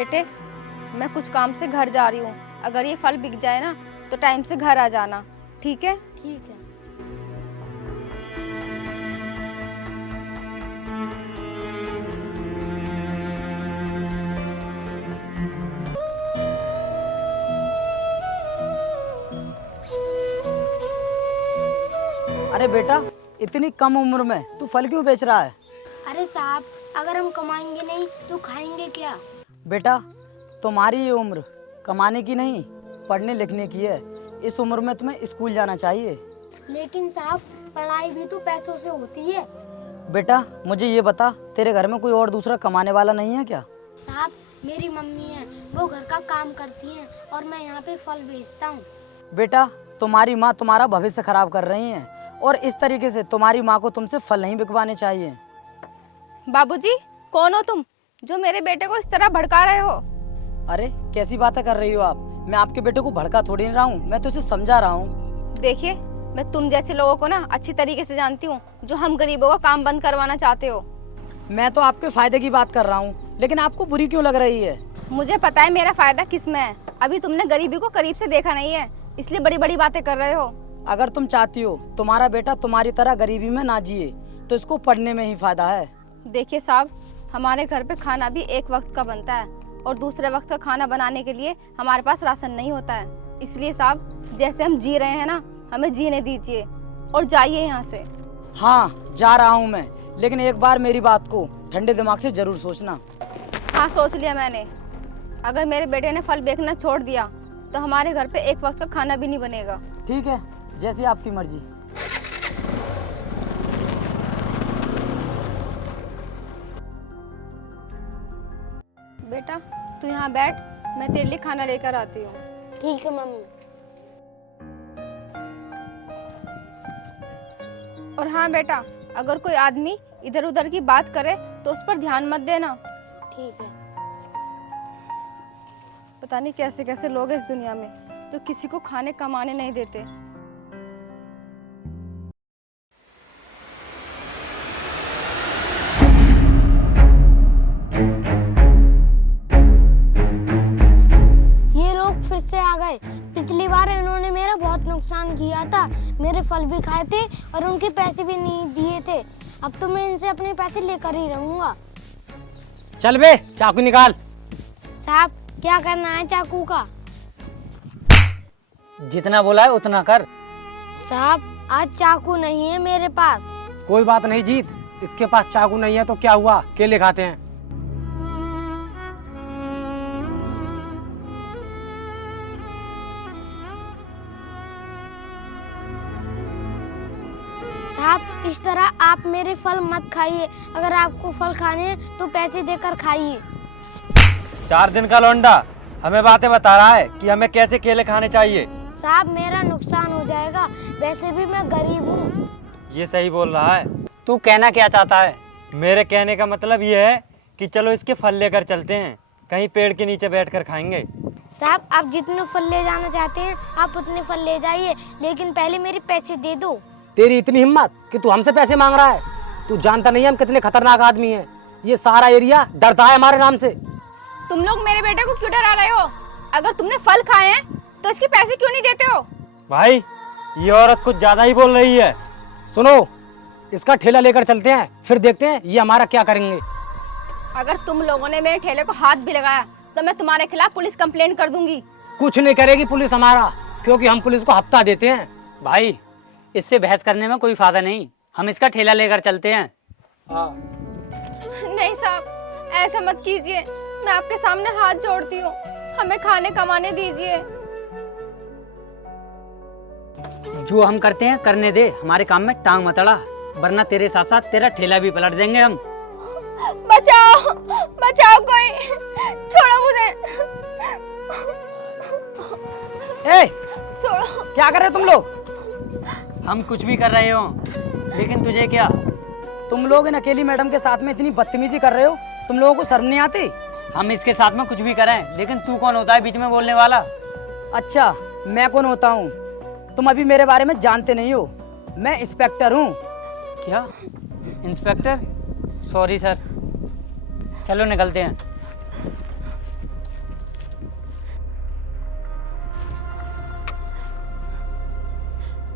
बेटे, मैं कुछ काम से घर जा रही हूँ। अगर ये फल बिक जाए ना तो टाइम से घर आ जाना, ठीक है? ठीक है। अरे बेटा, इतनी कम उम्र में तू फल क्यों बेच रहा है? अरे साहब, अगर हम कमाएंगे नहीं तो खाएंगे क्या? बेटा, तुम्हारी ये उम्र कमाने की नहीं, पढ़ने लिखने की है। इस उम्र में तुम्हें स्कूल जाना चाहिए। लेकिन साहब, पढ़ाई भी तो पैसों से होती है। बेटा, मुझे ये बता, तेरे घर में कोई और दूसरा कमाने वाला नहीं है क्या? साहब, मेरी मम्मी है, वो घर का काम करती हैं और मैं यहाँ पे फल बेचता हूँ। बेटा, तुम्हारी माँ तुम्हारा भविष्य खराब कर रही हैं और इस तरीके से तुम्हारी माँ को तुमसे फल नहीं बिकवाने चाहिए। बाबूजी, कौन हो तुम जो मेरे बेटे को इस तरह भड़का रहे हो? अरे कैसी बातें कर रही हो आप? मैं आपके बेटे को भड़का थोड़ी नहीं रहा हूँ, मैं तो उसे समझा रहा हूँ। देखिए, मैं तुम जैसे लोगों को ना अच्छी तरीके से जानती हूँ, जो हम गरीबों का काम बंद करवाना चाहते हो। मैं तो आपके फायदे की बात कर रहा हूँ, लेकिन आपको बुरी क्यों लग रही है? मुझे पता है मेरा फायदा किस में है। अभी तुमने गरीबी को करीब से देखा नहीं है, इसलिए बड़ी बड़ी बातें कर रहे हो। अगर तुम चाहती हो तुम्हारा बेटा तुम्हारी तरह गरीबी में ना जिए तो इसको पढ़ने में ही फायदा है। देखिए साहब, हमारे घर पे खाना भी एक वक्त का बनता है और दूसरे वक्त का खाना बनाने के लिए हमारे पास राशन नहीं होता है। इसलिए साहब, जैसे हम जी रहे हैं ना, हमें जीने दीजिए और जाइए यहाँ से। हाँ, जा रहा हूँ मैं, लेकिन एक बार मेरी बात को ठंडे दिमाग से जरूर सोचना। हाँ, सोच लिया मैंने। अगर मेरे बेटे ने फल बेचना छोड़ दिया तो हमारे घर पे एक वक्त का खाना भी नहीं बनेगा। ठीक है, जैसी आपकी मर्जी। बेटा, तू यहाँ बैठ, मैं तेरे लिए खाना लेकर आती हूँ। ठीक है मम्मी। और हाँ बेटा, अगर कोई आदमी इधर उधर की बात करे तो उस पर ध्यान मत देना। ठीक है। पता नहीं कैसे कैसे लोग हैं इस दुनिया में जो किसी को खाने कमाने नहीं देते। ये लोग फिर से आ गए। पिछली बार इन्होंने मेरा बहुत नुकसान किया था, मेरे फल भी खाए थे और उनके पैसे भी नहीं दिए थे। अब तो मैं इनसे अपने पैसे लेकर ही रहूंगा। चल बे, चाकू निकाल। साहब, क्या करना है चाकू का? जितना बोला है उतना कर। साहब, आज चाकू नहीं है मेरे पास। कोई बात नहीं जीत, इसके पास चाकू नहीं है तो क्या हुआ, केले खाते हैं। साहब, इस तरह आप मेरे फल मत खाइए। अगर आपको फल खाने हैं तो पैसे देकर खाइए। 4 दिन का लौंडा हमें बातें बता रहा है कि हमें कैसे केले खाने चाहिए। साहब, मेरा नुकसान हो जाएगा, वैसे भी मैं गरीब हूँ। ये सही बोल रहा है। तू कहना क्या चाहता है? मेरे कहने का मतलब ये है कि चलो इसके फल लेकर चलते हैं, कहीं पेड़ के नीचे बैठकर खाएंगे। साहब, आप जितने फल ले जाना चाहते हैं आप उतने फल ले जाइए, लेकिन पहले मेरे पैसे दे दो। तेरी इतनी हिम्मत कि तू हमसे पैसे मांग रहा है? तू जानता नहीं है हम कितने खतरनाक आदमी हैं। ये सारा एरिया डरता है हमारे नाम से। तुम लोग मेरे बेटे को क्यों डरा रहे हो? अगर तुमने फल खाए हैं तो इसके पैसे क्यों नहीं देते हो? भाई, ये औरत कुछ ज्यादा ही बोल रही है। सुनो, इसका ठेला लेकर चलते हैं, फिर देखते हैं ये हमारा क्या करेंगे। अगर तुम लोगों ने मेरे ठेले को हाथ भी लगाया तो मैं तुम्हारे खिलाफ पुलिस कंप्लेंट कर दूंगी। कुछ नहीं करेगी पुलिस हमारा, क्योंकि हम पुलिस को हफ्ता देते हैं। भाई, इससे बहस करने में कोई फायदा नहीं, हम इसका ठेला लेकर चलते हैं। नहीं साहब, ऐसा मत कीजिए, मैं आपके सामने हाथ जोड़ती हूँ, हमें खाने कमाने दीजिए। जो हम करते हैं करने दे, हमारे काम में टांग मत अड़ा, वरना तेरे साथ साथ तेरा ठेला भी पलट देंगे हम। बचाओ, बचाओ, कोई छोड़ो मुझे। ए, छोड़ो। क्या कर रहे हो तुम लोग? हम कुछ भी कर रहे हो, लेकिन तुझे क्या? तुम लोग इन अकेली मैडम के साथ में इतनी बदतमीजी कर रहे हो, तुम लोगों को शर्म नहीं आती? हम इसके साथ में कुछ भी करें, लेकिन तू कौन होता है बीच में बोलने वाला? अच्छा, मैं कौन होता हूँ? तुम अभी मेरे बारे में जानते नहीं हो। मैं इंस्पेक्टर हूँ। क्या? इंस्पेक्टर? सॉरी सर, चलो निकलते हैं।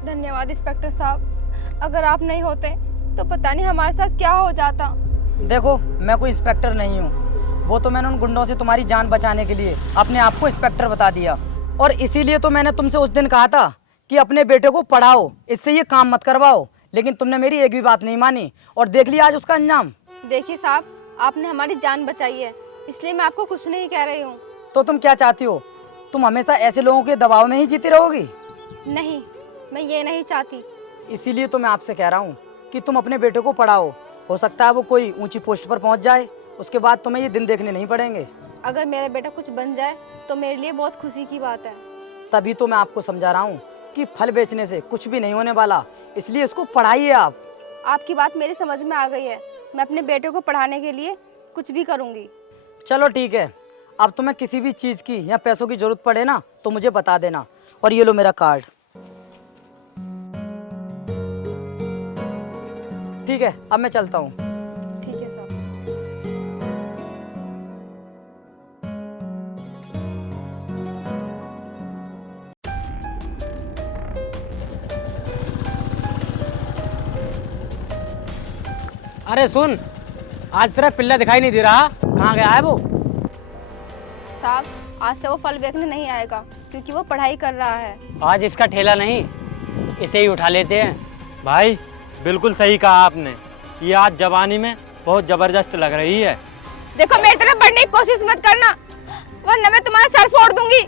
धन्यवाद इंस्पेक्टर साहब, अगर आप नहीं होते तो पता नहीं हमारे साथ क्या हो जाता। देखो, मैं कोई इंस्पेक्टर नहीं हूँ, वो तो मैंने उन गुंडों से तुम्हारी जान बचाने के लिए अपने आप को इंस्पेक्टर बता दिया। और इसीलिए तो मैंने तुमसे उस दिन कहा था कि अपने बेटे को पढ़ाओ, इससे ये काम मत करवाओ, लेकिन तुमने मेरी एक भी बात नहीं मानी और देख लिया आज उसका अंजाम। देखिए साहब, आपने हमारी जान बचाई है, इसलिए मैं आपको कुछ नहीं कह रही हूँ। तो तुम क्या चाहती हो? तुम हमेशा ऐसे लोगों के दबाव में ही जीती रहोगी? नहीं, मैं ये नहीं चाहती। इसीलिए तो मैं आपसे कह रहा हूँ कि तुम अपने बेटे को पढ़ाओ, हो सकता है वो कोई ऊंची पोस्ट पर पहुँच जाए, उसके बाद तुम्हें ये दिन देखने नहीं पड़ेंगे। अगर मेरा बेटा कुछ बन जाए तो मेरे लिए बहुत खुशी की बात है। तभी तो मैं आपको समझा रहा हूँ कि फल बेचने से कुछ भी नहीं होने वाला, इसलिए इसको पढ़ाइए आप। आपकी बात मेरी समझ में आ गई है, मैं अपने बेटे को पढ़ाने के लिए कुछ भी करूँगी। चलो ठीक है, अब तुम्हें किसी भी चीज़ की या पैसों की जरूरत पड़े ना तो मुझे बता देना। और ये लो मेरा कार्ड। ठीक है, अब मैं चलता हूँ। ठीक है साहब। अरे सुन, आज तेरा पिल्ला दिखाई नहीं दे रहा, कहाँ गया है वो? साहब, आज से वो फल बेचने नहीं आएगा क्योंकि वो पढ़ाई कर रहा है। आज इसका ठेला नहीं, इसे ही उठा लेते हैं। भाई बिल्कुल सही कहा आपने, ये आज जवानी में बहुत जबरदस्त लग रही है। देखो, मेरी तरफ बढ़ने की कोशिश मत करना, वरना मैं तुम्हारा सर फोड़ दूंगी।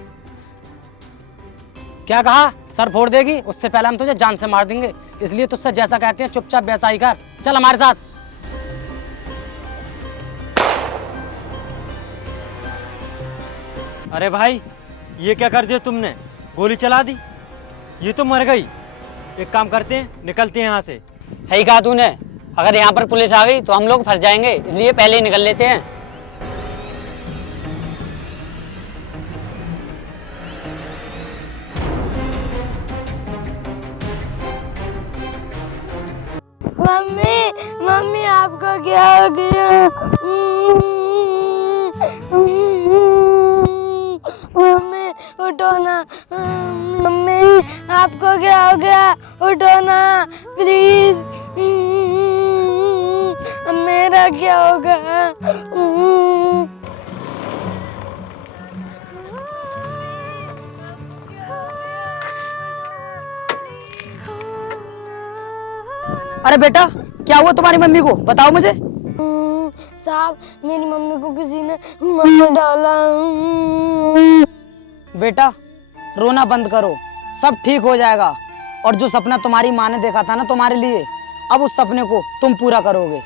क्या कहा? सर फोड़ देगी? उससे पहले हम तुझे जान से मार देंगे, इसलिए तुझसे जैसा कहते हैं चुपचाप वैसा ही कर। चल हमारे साथ। अरे भाई, ये क्या कर दिया तुमने? गोली चला दी, ये तो मर गई। एक काम करते हैं, निकलते हैं यहाँ से। सही कहा तूने, अगर यहाँ पर पुलिस आ गई तो हम लोग फंस जाएंगे, इसलिए पहले ही निकल लेते हैं। मम्मी, मम्मी आपको क्या हो गया? मम्मी उठो ना, मम्मी आपको क्या हो गया? उठो ना प्लीज, मेरा क्या होगा? अरे बेटा, क्या हुआ तुम्हारी मम्मी को? बताओ मुझे। साहब, मेरी मम्मी को किसी ने मार डाला। बेटा, रोना बंद करो, सब ठीक हो जाएगा। और जो सपना तुम्हारी माँ ने देखा था ना तुम्हारे लिए, अब उस सपने को तुम पूरा करोगे।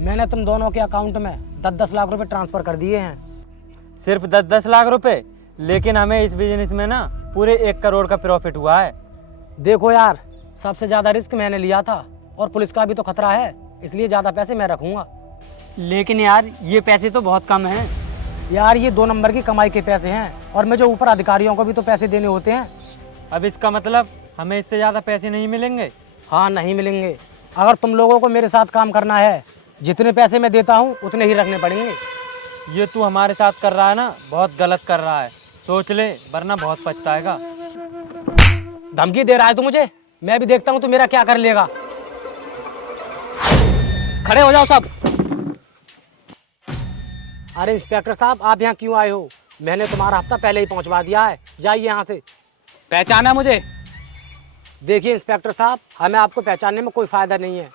मैंने तुम दोनों के अकाउंट में 10-10 लाख रुपए ट्रांसफर कर दिए हैं। सिर्फ 10-10 लाख रुपए? लेकिन हमें इस बिजनेस में ना पूरे 1 करोड़ का प्रॉफिट हुआ है। देखो यार, सबसे ज़्यादा रिस्क मैंने लिया था और पुलिस का भी तो खतरा है, इसलिए ज़्यादा पैसे मैं रखूँगा। लेकिन यार, ये पैसे तो बहुत कम हैं। यार, ये 2 नंबर की कमाई के पैसे हैं और मैं जो ऊपर अधिकारियों को भी तो पैसे देने होते हैं। अब इसका मतलब हमें इससे ज़्यादा पैसे नहीं मिलेंगे? हाँ, नहीं मिलेंगे। अगर तुम लोगों को मेरे साथ काम करना है, जितने पैसे मैं देता हूँ उतने ही रखने पड़ेंगे। ये तू हमारे साथ कर रहा है ना, बहुत गलत कर रहा है, सोच ले वरना बहुत पछताएगा। धमकी दे रहा है तू मुझे? मैं भी देखता हूँ तू मेरा क्या कर लेगा। खड़े हो जाओ सब। अरे इंस्पेक्टर साहब, आप यहाँ क्यों आए हो? मैंने तुम्हारा हफ्ता पहले ही पहुँचवा दिया है, जाइए यहाँ से। पहचाना मुझे? देखिए इंस्पेक्टर साहब, हमें आपको पहचानने में कोई फ़ायदा नहीं है।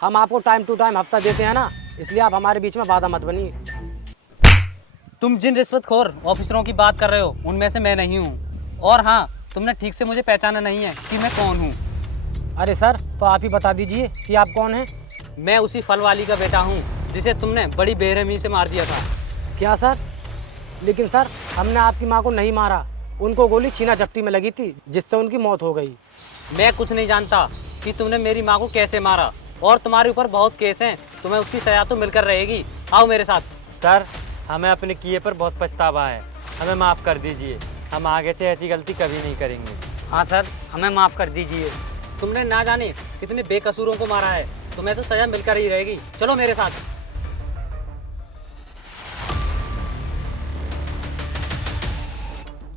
हम आपको टाइम टू टाइम हफ्ता देते हैं ना, इसलिए आप हमारे बीच में बाधा मत बनिए। तुम जिन रिश्वतखोर ऑफिसरों की बात कर रहे हो, उनमें से मैं नहीं हूँ। और हाँ, तुमने ठीक से मुझे पहचाना नहीं है कि मैं कौन हूँ। अरे सर, तो आप ही बता दीजिए कि आप कौन हैं? मैं उसी फल वाली का बेटा हूँ जिसे तुमने बड़ी बेरहमी से मार दिया था। क्या सर? लेकिन सर, हमने आपकी माँ को नहीं मारा, उनको गोली छीना झपटी में लगी थी जिससे उनकी मौत हो गई। मैं कुछ नहीं जानता कि तुमने मेरी माँ को कैसे मारा, और तुम्हारे ऊपर बहुत केस हैं, तुम्हें उसकी सजा तो मिलकर रहेगी। आओ मेरे साथ। सर, हमें अपने किए पर बहुत पछतावा है, हमें माफ़ कर दीजिए, हम आगे से ऐसी गलती कभी नहीं करेंगे। हाँ सर, हमें माफ़ कर दीजिए। तुमने ना जाने कितने बेकसूरों को मारा है, तुम्हें तो सजा मिलकर ही रहेगी। चलो मेरे साथ।